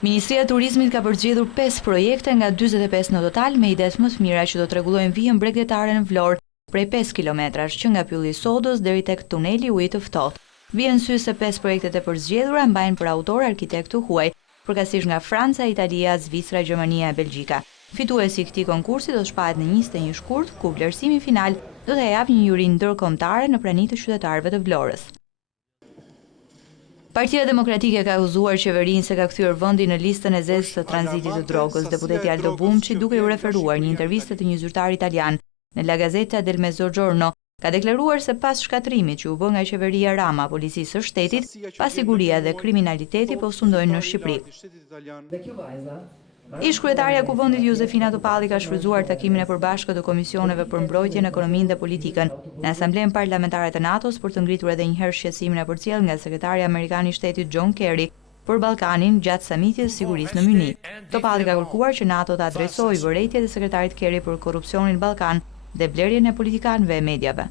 Ministria e Turizmit ka përzgjedhur 5 projekte nga 45 në total me idetë më të mira që do të rregullojnë vijën bregdetare në Vlorë prej 5 kilometrash që nga pylli i Sodës deri tek tuneli ujit të ftohtë. Vjen sy se 5 projektet e përzgjedhura mbajnë për autor arkitektu huaj, përkatësisht nga Franca, Italia, Zvicra, Gjermania e Belgjika. Fituesi i këtij konkursi do të shpahet në 21 shkurt, ku vlerësimi final do t'a japë një juri ndërkombëtare në prani të qytetarëve të Vlorës. Partia Demokratike ka akuzuar qeverinë se ka kthyer vendin në listën e zezë të tranzitit të drogës. Deputeti Aldo Bumçi, duke u referuar një intervistë të një zyrtar italian në La Gazzetta del Mezzogiorno, ka deklaruar se pas shkatrimit që u bë nga qeveria Rama policisë së shtetit, pasiguria dhe kriminaliteti po sundojnë në Shqipëri. Ish-kryetaria e Kuvendit Josefina Topalli ka shfrytzuar takimin e përbashkët të komisioneve për mbrojtjen, ekonominë dhe politikën në Asamblenë Parlamentare të NATO-s për të ngritur edhe një herë shqetësimin e përcjellë nga sekretari amerikan i shtetit John Kerry për Ballkanin gjatë samitit të sigurisë në Myni. Topalli ka kërkuar që NATO të adresojë vërejtjet e sekretarit Kerry për korrupsionin në Ballkan dhe blerjen e politikanëve e mediave.